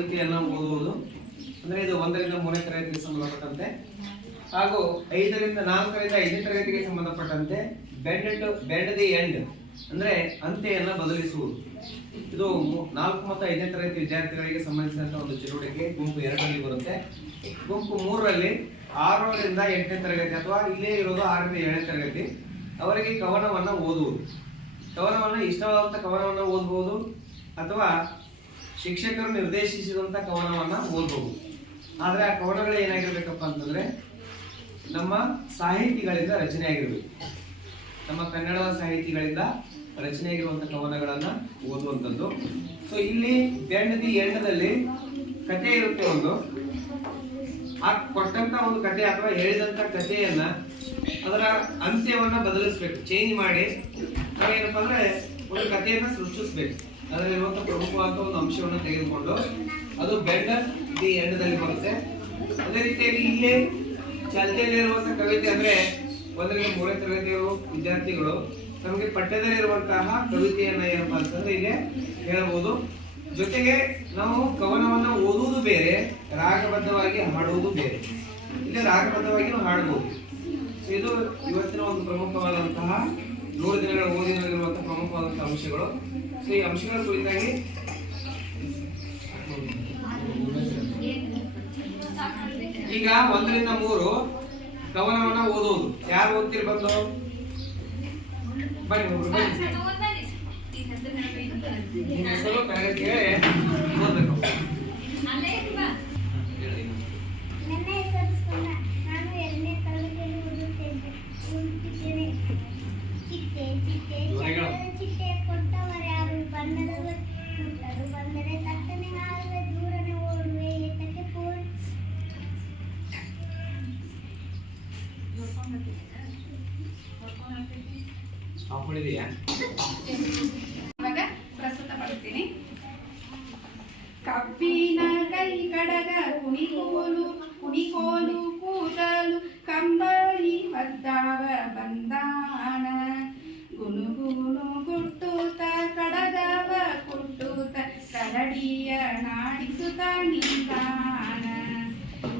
ಕವಿತೆಯನ್ನು ಓದುವುದು. ಅಂದ್ರೆ ಇದು ಒಂದರಿಂದ ಮೂರನೇ ತರಗತಿಗೆ ಸಂಬಂಧಪಟ್ಟಂತೆ. ಹಾಗೂ ಐದರಿಂದ ನಾಲ್ಕರಿಂದ ಐದನೇ ತರಗತಿಗೆ ಸಂಬಂಧಪಟ್ಟಂತೆ bend to bend the end ಅಂದ್ರೆ ಅಂತ್ಯವನ್ನು ಬದಲಿಸುವುದು. ಇದು ನಾಲ್ಕು ಮತ್ತು ಐದನೇ ತರಗತಿ ವಿದ್ಯಾರ್ಥಿಗಳಿಗೆ ಸಂಬಂಧಿಸಿದಂಥ ಒಂದು ಚಟುವಟಿಕೆ. ಗುಂಪು ಎರಡರಲ್ಲಿ ಬರುತ್ತೆ. ಗುಂಪು ಮೂರರಲ್ಲಿ ಆರರಿಂದ ಎಂಟನೇ ತರಗತಿ ಅಥವಾ ಇಲ್ಲೇ ಇರೋದು ಆರರಿಂದ ಏಳನೇ ತರಗತಿ. ಅವರಿಗೆ ಕವನವನ್ನು ಓದುವುದು. ಕವನವನ್ನು ಇಷ್ಟವಾದಂಥ ಕವನವನ್ನು ಓದಬಹುದು ಅಥವಾ ಶಿಕ್ಷಕರು ನಿರ್ದೇಶಿಸಿದಂತ ಕವನವನ್ನ ಓದಬಹುದು ಆದರೆ ಆ ಕವನಗಳು ಏನಾಗಿರ್ಬೇಕಪ್ಪ ಅಂತಂದ್ರೆ ನಮ್ಮ ಸಾಹಿತಿಗಳಿಂದ ರಚನೆ ಆಗಿರ್ಬೇಕು. ನಮ್ಮ ಕನ್ನಡದ ಸಾಹಿತಿಗಳಿಂದ ರಚನೆ ಕವನಗಳನ್ನು ಓದುವಂಥದ್ದು. ಸೊ ಇಲ್ಲಿ ಬೆಂಡದಿ ಎಂಡದಲ್ಲಿ ಕಥೆ ಇರುತ್ತೆ ಒಂದು. ಆ ಕೊಟ್ಟಂತ ಒಂದು ಕಥೆ ಅಥವಾ ಹೇಳಿದಂತ ಕಥೆಯನ್ನ ಅದರ ಅಂತ್ಯವನ್ನ ಬದಲಿಸ್ಬೇಕು. ಚೇಂಜ್ ಮಾಡಿ. ನಾವೇನಪ್ಪ ಅಂದ್ರೆ ಒಂದು ಕಥೆಯನ್ನ ಸೃಷ್ಟಿಸ್ಬೇಕು. ಅದರಲ್ಲಿರುವಂತ ಪ್ರಮುಖವಾದ ಒಂದು ಅಂಶವನ್ನು ತೆಗೆದುಕೊಂಡು ಅದು ಬೆಂಡರ್ ದಿ ಎಂಡದಲ್ಲಿ ಬರುತ್ತೆ. ಅದೇ ರೀತಿಯಾಗಿ ಇಲ್ಲಿ ಚಾಲ್ತಿಯಲ್ಲಿರುವಂತ ಕವಿತೆ ಅಂದ್ರೆ ಒಂದರಿಂದ ಮೂರನೇ ತರಗತಿಯವರು ವಿದ್ಯಾರ್ಥಿಗಳು ನಮಗೆ ಪಠ್ಯದಲ್ಲಿರುವಂತಹ ಕವಿತೆಯನ್ನ ಏನಪ್ಪಾ ಅಂತಂದ್ರೆ ಇಲ್ಲಿ ಹೇಳಬಹುದು. ಜೊತೆಗೆ ನಾವು ಕವನವನ್ನ ಓದುವುದು ಬೇರೆ, ರಾಗಬದ್ಧವಾಗಿ ಹಾಡುವುದು ಬೇರೆ. ಇಲ್ಲಿ ರಾಗಬದ್ಧವಾಗಿ ಹಾಡಬಹುದು ಇದು ಇವತ್ತಿನ ಒಂದು ಪ್ರಮುಖವಾದಂತಹ ನೂರು ದಿನಗಳ ಓದಿನಲ್ಲಿರುವಂತಹ ಪ್ರಮುಖವಾದಂತಹ ಅಂಶಗಳು. ಸೊ ಈ ಅಂಶಗಳ ಕುರಿತಾಗಿ ಈಗ ಒಂದರಿಂದ ಮೂರು ಕವನವನ್ನ ಓದೋದು. ಯಾರು ಓದ್ತಿರ್ ಬಂದು ಬನ್ನಿ. ಒಬ್ರು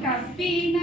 కప్పిన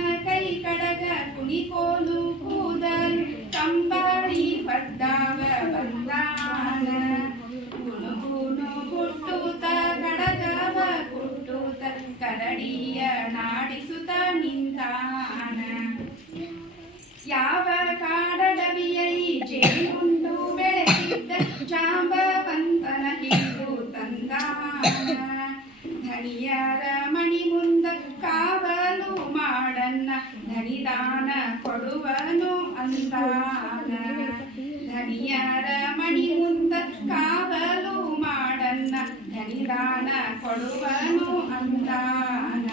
ಮಣಿ ಮುಂದ ಕಾವಲು ಮಾಡನ್ನ ಧನಿದಾನ ಕೊಡುವನು ಅಂತಾನ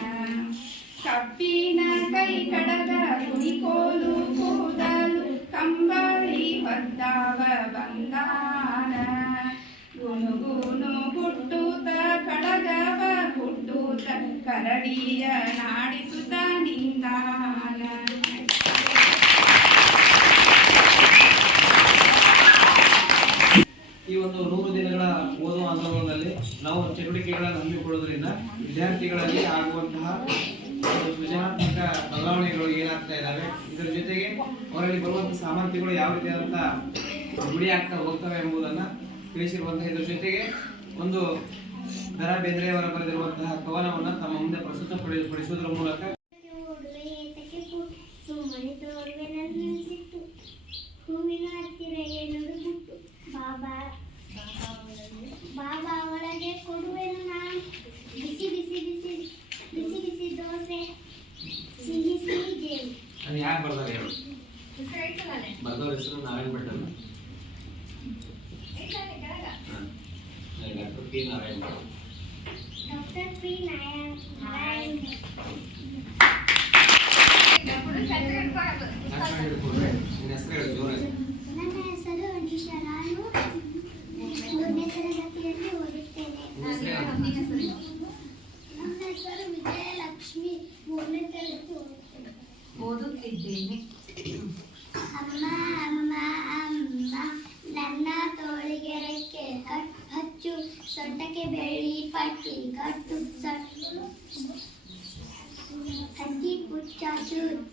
ಕಬ್ಬಿನ ಕೈ ಕಡಗ ಕುಣಿಕೋಲು ಕೂದಲು ಕಂಬಳಿ ಹೊದ್ದಾವ ಬಂಗಾನ ಗುನುಗುನು ಗುಟ್ಟುತ್ತ ಕಡಗವ ಹುಟ್ಟುತ್ತ ಕರಡಿಯ ನಾಡಿಸುತ್ತ ವಿದ್ಯಾರ್ಥಿಗಳಲ್ಲಿ ಆಗುವಂತಹ ಒಂದು ಸೃಜನಾತ್ಮಕ ಬದಲಾವಣೆಗಳು ಏನಾಗ್ತಾ ಇದ್ದಾವೆ, ಇದರ ಜೊತೆಗೆ ಅವರಲ್ಲಿ ಬರುವಂತಹ ಸಾಮರ್ಥ್ಯಗಳು ಯಾವ ರೀತಿಯಾದಂತಹ ಗುಡಿ ಆಗ್ತಾ ಹೋಗ್ತವೆ ಎಂಬುದನ್ನ ತಿಳಿಸಿರುವಂತಹ ಇದರ ಜೊತೆಗೆ ಒಂದು ದರ ಬೇಂದ್ರೆಯವರ ಬರೆದಿರುವಂತಹ ಕವನವನ್ನು ತಮ್ಮ ಮುಂದೆ ಪ್ರಸ್ತುತ ಪಡಿಸುವುದರ ಮೂಲಕ Doctor P Narayana Bhat doctor P Narayan Narayan Lakshmana ಹಿಡ್ಕೊಂಡ್ರೆ ನಿನ್ನ ಹೆಸರು ಹೇಳು ಜೋರಾಗಿ ನನ್ನ ಹೆಸರು ಅನಿಶಾ ನಾನು ಮೂರನೇ ತರಗತಿಯಲ್ಲಿ ಓದುತ್ತೇನೆ ನಿನ್ನ ಹೆಸರು ಏನು? ನನ್ನ ಹೆಸರು ವಿಜಯಲಕ್ಷ್ಮಿ ಮೂರನೇ ತರಗತಿ ಓದುತ್ತೇನೆ ಓದುತ್ತಿದ್ದೇನೆ ಅಮ್ಮ ಸೊಂಟಕ್ಕೆ ಬೆಳ್ಳಿ ಪಟ್ಟಿ ಕಟ್ಟು ಹಕ್ಕಿ ಪುಚ್ಚ ಚುಚ್ಚು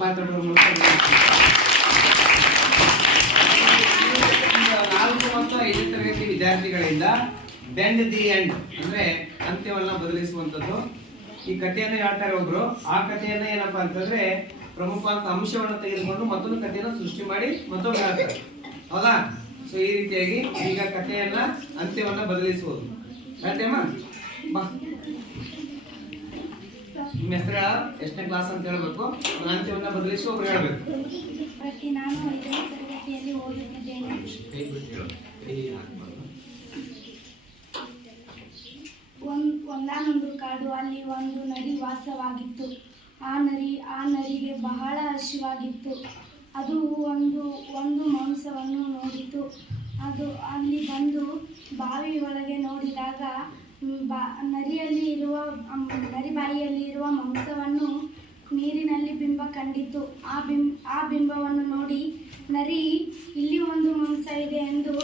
ಮೂಲಕ ನಾಲ್ಕು ಮತ್ತು ಐದನೇ ತರಗತಿ ವಿದ್ಯಾರ್ಥಿಗಳಿಂದ ಬೆಂಡ್ ದಿ ಎಂಡ್, ಅಂದ್ರೆ ಅಂತ್ಯವನ್ನ ಬದಲಿಸುವಂತದ್ದು ಈ ಕಥೆಯನ್ನು ಹೇಳ್ತಾರೆ ಒಬ್ರು. ಆ ಕಥೆಯನ್ನ ಏನಪ್ಪಾ ಅಂತಂದ್ರೆ ಪ್ರಮುಖ ಅಂಶವನ್ನ ತೆಗೆದುಕೊಂಡು ಮತ್ತೊಂದು ಕಥೆಯನ್ನ ಸೃಷ್ಟಿ ಮಾಡಿ ಮತ್ತೊಂದು ಹೇಳ್ತಾರೆ. ಹೌದಾ? ಸೊ ಈ ರೀತಿಯಾಗಿ ಈಗ ಕಥೆಯನ್ನ ಅಂತ್ಯವನ್ನ ಬದಲಿಸುವುದು. ಹೇಳ್ತೇಮ್ಮ ಬಾ. ನಿಮ್ಮ ಹೆಸರು ಎಷ್ಟನೇ ಕ್ಲಾಸ್ ಅಂತ ಹೇಳ್ಬೇಕು? ಅಂತ್ಯವನ್ನ ಬದಲಿಸಿ ಒಬ್ರು ಹೇಳ್ಬೇಕು. ಪ್ರತಿ ನಾನು ಐದನೇ ತರಗತಿಯಲ್ಲಿ ಓದುತ್ತಿದ್ದೇನೆ. ಒಂದಾನೊಂದು ಕಾಡು ಅಲ್ಲಿ ಒಂದು ನರಿ ವಾಸವಾಗಿತ್ತು. ಆ ನರಿ ಆ ನರಿಗೆ ಬಹಳ ಹಸಿವಾಗಿತ್ತು. ಅದು ಒಂದು ಒಂದು ಮಾಂಸವನ್ನು ನೋಡಿತು. ಅದು ಅಲ್ಲಿ ಬಂದು ಬಾವಿ ಒಳಗೆ ನೋಡಿದಾಗ ಬಾ, ನರಿಯಲ್ಲಿ ಇರುವ ನರಿ ಬಾಯಿಯಲ್ಲಿ ಇರುವ ಮಾಂಸವನ್ನು ನೀರಿನಲ್ಲಿ ಬಿಂಬ ಕಂಡಿತು ಆ ಬಿಂ, ಆ ಬಿಂಬವನ್ನು ನೋಡಿ, ನರಿ, ಇಲ್ಲಿ ಒಂದು ಮಾಂಸ ಇದೆ ಎಂದು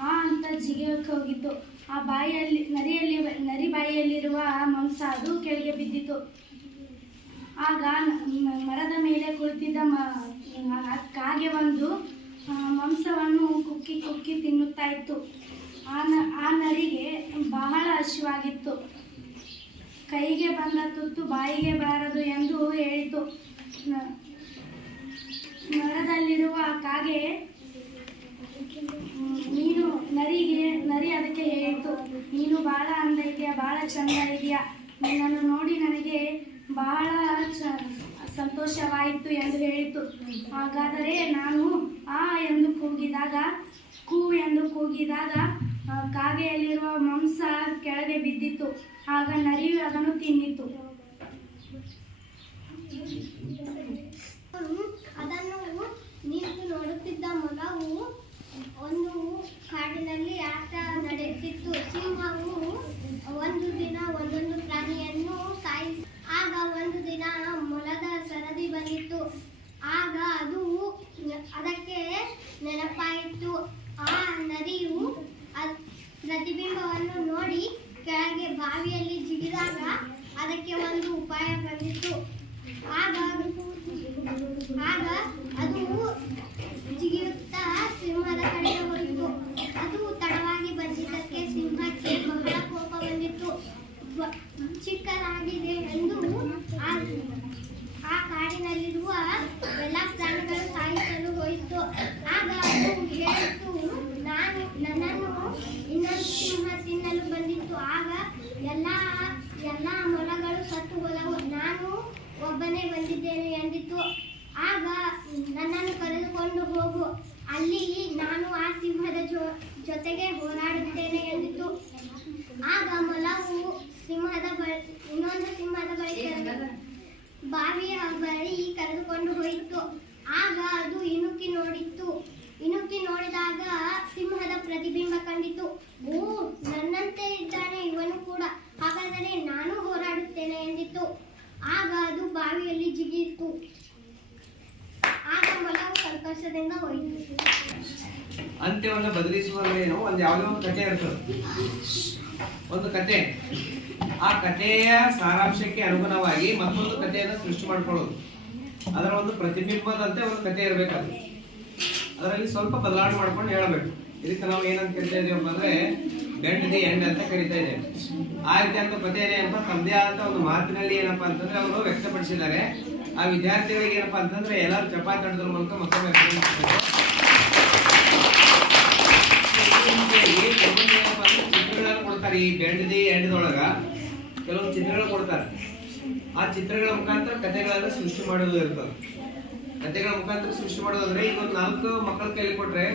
ಆ ಅಂತ ಜಿಗಿಯಕ್ಕೆ ಹೋಗಿತ್ತು. ಆ ಬಾಯಿಯಲ್ಲಿ ನರಿಯಲ್ಲಿ, ನರಿ ಬಾಯಿಯಲ್ಲಿರುವ ಮಾಂಸ ಅದು ಕೆಳಗೆ ಬಿದ್ದಿತು ಆಗ ಮರದ ಮೇಲೆ ಕುಳಿತಿದ್ದ ಮ ಕಾಗೆ ಒಂದು ಮಾಂಸವನ್ನು ಕುಕ್ಕಿ ಕುಕ್ಕಿ ತಿನ್ನುತ್ತಾ ಇತ್ತು. ಆ ನ, ಆ ನರಿಗೆ ಕೈಗೆ ಬಂದ ತುತ್ತು ಬಾಯಿಗೆ ಬಾರದು ಎಂದು ಹೇಳಿತು. ಮರದಲ್ಲಿರುವ ಕಾಗೆ, ನೀನು ನರಿಗೆ, ನರಿ ಅದಕ್ಕೆ ಹೇಳಿತು. ನೀನು ಬಹಳ ಅಂದ ಇದೆಯಾ ಬಹಳ ಚಂದ ಇದೆಯಾ? ನಿನ್ನನ್ನು ನೋಡಿ ನನಗೆ ಬಹಳ ಸಂತೋಷವಾಯಿತು ಎಂದು ಹೇಳಿತು. ಹಾಗಾದರೆ ನಾನು ಆ ಎಂದು ಕೂಗಿದಾಗ ಎಂದು ಕೂಗಿದಾಗ ಕಾಗೆಯಲ್ಲಿರುವ ಮಾಂಸ ಕೆಳಗೆ ಬಿದ್ದಿತ್ತು. ಆಗ ನರಿಯು ಅದನ್ನು ತಿನ್ನಿತು. ಅದನ್ನು ನಿಂತು ನೋಡುತ್ತಿದ್ದ ಮಗವು ಒಂದು ಕಾಡಿನಲ್ಲಿ ಆಟ ನಡೆಯುತ್ತಿತ್ತು ಸಿಂಹವು ಒಂದು ದಿನ ಒಂದೊಂದು ಪ್ರಾಣಿಯನ್ನು ಸಾಯಿ, ಆಗ ಒಂದು ದಿನ ಮೊಲದ ಸರದಿ ಬಂದಿತ್ತು. ಆಗ ಅದು ಅದಕ್ಕೆ ನೆನಪಾಯಿತು ಆ ನದಿಯು ಅದ್- ಪ್ರತಿಬಿಂಬವನ್ನು ನೋಡಿ ಕೆಳಗೆ ಬಾವಿಯಲ್ಲಿ ಜಿಗಿದಾಗ ಅದಕ್ಕೆ ಒಂದು ಉಪಾಯ ಬಂದಿತ್ತು ಆಗ ಆಗ ಅದು ಜಿಗಿಯುತ್ತಾ ಸಿಂಹದ ಕಡೆ ಹೋಯಿತು. ಅದು ತಡವಾಗಿ ಬಂದಿದ್ದಕ್ಕೆ ಸಿಂಹಕ್ಕೆ ಬಹಳ ಕೋಪ ಬಂದಿತ್ತು. ಚಿಕ್ಕದಾಗಿದೆ ಎಂದು ಆ ಕಾಡಿನಲ್ಲಿರುವ ಎಲ್ಲ ಪ್ರಾಣಿಗಳು ಸಾಯಿಸಲು ಹೋಯಿತು. ಆಗ ಅದು ಹೇಳಿತು, ನಾನು, ನನ್ನನ್ನು ಇನ್ನೊಂದು ಸಿಂಹ ತಿನ್ನಲು ಬಂದಿತ್ತು. ಆಗ ಎಲ್ಲ ಎಲ್ಲ ಒಬ್ಬನೇ ಬಂದಿದ್ದೇನೆ ಎಂದಿತು ಆಗ ನನ್ನನ್ನು ಕರೆದುಕೊಂಡು ಹೋಗು. ಅಲ್ಲಿ ನಾನು ಆ ಸಿಂಹದ ಜೊತೆಗೆ ಹೋರಾಡುತ್ತೇನೆ ಎಂದಿತು ಆಗ ಮೊಲವು ಸಿಂಹದ ಬಳಿ ಇನ್ನೊಂದು ಸಿಂಹದ ಬಳಿ ಬಾವಿಯ ಬಳಿ ಕರೆದುಕೊಂಡು ಹೋಯಿತು. ಆಗ ಅದು ಇಣುಕಿ ನೋಡಿತ್ತು ಇಣುಕಿ ನೋಡಿದಾಗ ಸಿಂಹದ ಪ್ರತಿಬಿಂಬ ಕಂಡಿತು ಓ ನನ್ನಂತೆ ಇದ್ದಾನೆ ಇವನು ಕೂಡ ಹಾಗಾದರೆ ನಾನು ಹೋರಾಡುತ್ತೇನೆ ಎಂದಿತು ಆಗ ಅದು ಅಂತ್ಯದಿಂದ ಹೋಯ್ತು ಅಂತ್ಯವನ್ನು ಬದಲಿಸುವಾಗ ಏನೋ? ಒಂದು ಯಾವುದೋ ಒಂದು ಕಥೆ ಇರ್ತದೆ. ಒಂದು ಕತೆ ಆ ಕಥೆಯ ಸಾರಾಂಶಕ್ಕೆ ಅನುಗುಣವಾಗಿ ಮತ್ತೊಂದು ಕಥೆಯನ್ನು ಸೃಷ್ಟಿ ಮಾಡ್ಕೊಳ್ಳೋದು. ಅದರ ಒಂದು ಪ್ರತಿಬಿಂಬದಂತೆ ಒಂದು ಕಥೆ ಇರಬೇಕಾದ್ರೆ. ಅದರಲ್ಲಿ ಸ್ವಲ್ಪ ಬದಲಾವಣೆ ಮಾಡ್ಕೊಂಡು ಹೇಳಬೇಕು. ಇದಕ್ಕೆ ನಾವು ಏನಂತ ಕರಿತಾ ಇದೀವಪ್ಪ ಅಂದ್ರೆ ಬೆಂಡ್ ದಿ ಎಂಡ್ ಅಂತ ಕರಿತಾ ಇದ್ದೇವೆ. ಆ ರೀತಿ ಅಂತ ಕಥೆ ಏನಪ್ಪ ತಮ್ಮದೇ ಆದಂತ ಒಂದು ಮಾತಿನಲ್ಲಿ ಏನಪ್ಪಾ ಅಂತಂದ್ರೆ, ಅವರು ವ್ಯಕ್ತಪಡಿಸಿದ್ದಾರೆ. ಆ ವಿದ್ಯಾರ್ಥಿಗಳಿಗೆ ಏನಪ್ಪಾ ಅಂತಂದ್ರೆ ಎಲ್ಲರೂ ಚಪಾತಿ ಆಡೋದ್ರ ಮೂಲಕ ಅಂದ್ರೆ ಚಿತ್ರಗಳನ್ನು ಕೊಡ್ತಾರೆ ಈ ಬೆಂಡದಿ ಎಂಡದೊಳಗ ಕೆಲವೊಂದು ಚಿತ್ರಗಳು ಕೊಡ್ತಾರೆ. ಆ ಚಿತ್ರಗಳ ಮುಖಾಂತರ ಕಥೆಗಳನ್ನು ಸೃಷ್ಟಿ ಮಾಡೋದು ಇರ್ತದೆ. ಕಥೆಗಳ ಮುಖಾಂತರ ಸೃಷ್ಟಿ ಮಾಡೋದು ಅಂದ್ರೆ ಈಗ ಒಂದು ನಾಲ್ಕು ಮಕ್ಕಳ ಕೈಲಿ ಕೊಟ್ರೆ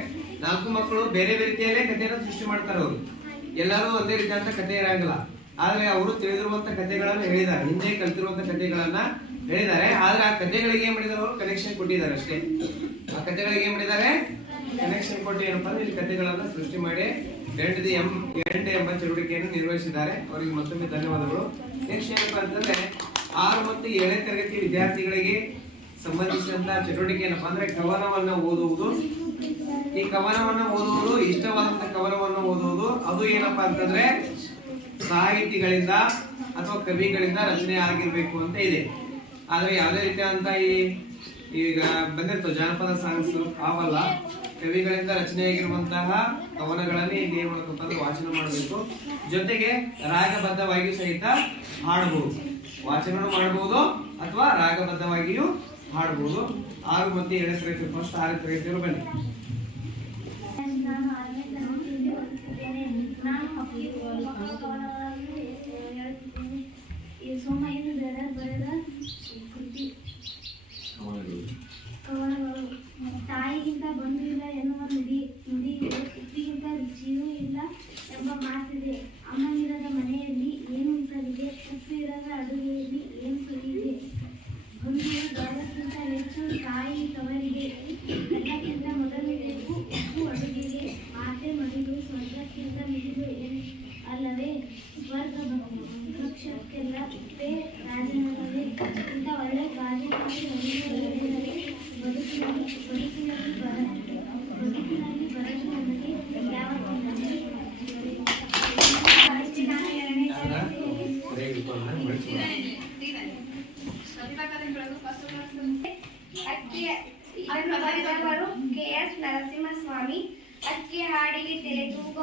ನಾಲ್ಕು ಮಕ್ಕಳು ಬೇರೆ ಬೇರೆ ರೀತಿಯಲ್ಲೇ ಕಥೆನ ಸೃಷ್ಟಿ ಮಾಡ್ತಾರೆ ಅವರು. ಎಲ್ಲರೂ ಒಂದೇ ರೀತಿಯಂತ ಕಥೆ ಇರಂಗಿಲ್ಲ. ಆದ್ರೆ ಅವರು ತಿಳಿದಿರುವಂತ ಕಥೆಗಳನ್ನ ಹೇಳಿದ್ದಾರೆ. ಹಿಂದೆ ಕಲ್ತಿರುವಂತ ಕಥೆಗಳನ್ನ ಹೇಳಿದ್ದಾರೆ. ಆದ್ರೆ ಆ ಕಥೆಗಳಿಗೆ ಏನ್ ಮಾಡಿದಾರೆ ಅವರು? ಕನೆಕ್ಷನ್ ಕೊಟ್ಟಿದ್ದಾರೆ ಅಷ್ಟೇ. ಆ ಕಥೆಗಳಿಗೆ ಏನ್ ಮಾಡಿದ್ದಾರೆ? ಕನೆಕ್ಷನ್ ಕೊಟ್ಟು ಏನಪ್ಪಾ ಅಂದ್ರೆ ಇಲ್ಲಿ ಕಥೆಗಳನ್ನ ಸೃಷ್ಟಿ ಮಾಡಿ ಎಂಟು ಎಂ, ಎಂಟು ಎಂಬ ಚಟುವಟಿಕೆಯನ್ನು ನಿರ್ವಹಿಸಿದ್ದಾರೆ. ಅವರಿಗೆ ಮತ್ತೊಮ್ಮೆ ಧನ್ಯವಾದಗಳು. ನೆಕ್ಸ್ಟ್ ಏನಪ್ಪಾ ಅಂತಂದ್ರೆ ಆರು ಮತ್ತು ಏಳನೇ ತರಗತಿ ವಿದ್ಯಾರ್ಥಿಗಳಿಗೆ ಸಂಬಂಧಿಸಿದಂತ ಚಟುವಟಿಕೆ ಏನಪ್ಪಾ ಅಂದ್ರೆ ಕವನವನ್ನ ಓದುವುದು. ಈ ಕವನವನ್ನ ಓದುವುದು, ಇಷ್ಟವಾದಂತ ಕವನವನ್ನು ಓದುವುದು. ಅದು ಏನಪ್ಪಾ ಅಂತಂದ್ರೆ ಸಾಹಿತಿಗಳಿಂದ ಅಥವಾ ಕವಿಗಳಿಂದ ರಚನೆ ಆಗಿರ್ಬೇಕು ಅಂತ ಇದೆ. ಆದ್ರೆ ಯಾವುದೇ ರೀತಿಯಾದಂತ ಈ, ಈಗ ಬಂದಿರ್ತವೆ ಜಾನಪದ ಸಾಂಗ್ಸ್ ಅವಲ್ಲ, ಕವಿಗಳಿಂದ ರಚನೆಯಾಗಿರುವಂತಹ ಕವನಗಳಲ್ಲಿ ಇಲ್ಲಿ ಏನ್ ವಾಚನ ಮಾಡಬೇಕು. ಜೊತೆಗೆ ರಾಗಬದ್ಧವಾಗಿಯೂ ಸಹಿತ ಹಾಡಬಹುದು ವಾಚನ ಮಾಡಬಹುದು ಅಥವಾ ರಾಗಬದ್ಧವಾಗಿಯೂ ಹಾಡಬಹುದು ಆರು ಮತ್ತೆ ಏಳನೇ ತರಗತಿ, ಫಸ್ಟ್ ಆರನೇ ತರಗತಿಯವರು ಬನ್ನಿ.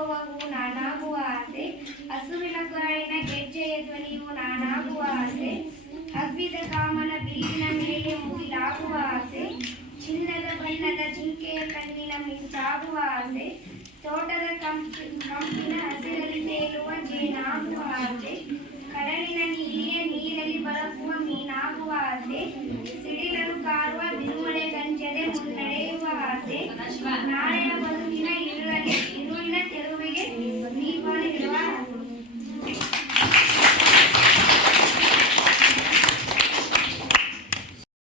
ಹೋಗುವವು ನಾನಾಗುವ ಆಸೆ ಹಸುವಿನ ಕರಳಿನ ಗೆಜ್ಜೆ ಧ್ವನಿಯು ನಾನಾಗುವ ಆಸೆ ಹಬ್ಬಿದ ಕಾಮನ ಬಿಲ್ಲಿನ ಮೇಲೆ ಮುಗಿಲಾಗುವ ಆಸೆ ಚಿನ್ನದ ಬಣ್ಣದ ಜಿಂಕೆಯ ಕಣ್ಣಿನ ಮಿಂಚಾಗುವ ಆಸೆ ತೋಟದ ಕಂಪಿ ಕಂಪಿನ ಹಸಿರಲ್ಲಿ ತೇಲುವ ಜೇನಾಗುವ ಆಸೆ ಕಡಲಿನ ನೀಲಿಯ ನೀರಲ್ಲಿ ಬಳಸುವ ಮೀನಾಗುವ ಆಸೆ ಸಿಡಿಲರು ಕಾರುವ ಬಿರುಮಳೆ ಗಂಜದೆ ಮುನ್ನಡೆಯುವ ಆಸೆ ನಾಳೆಯ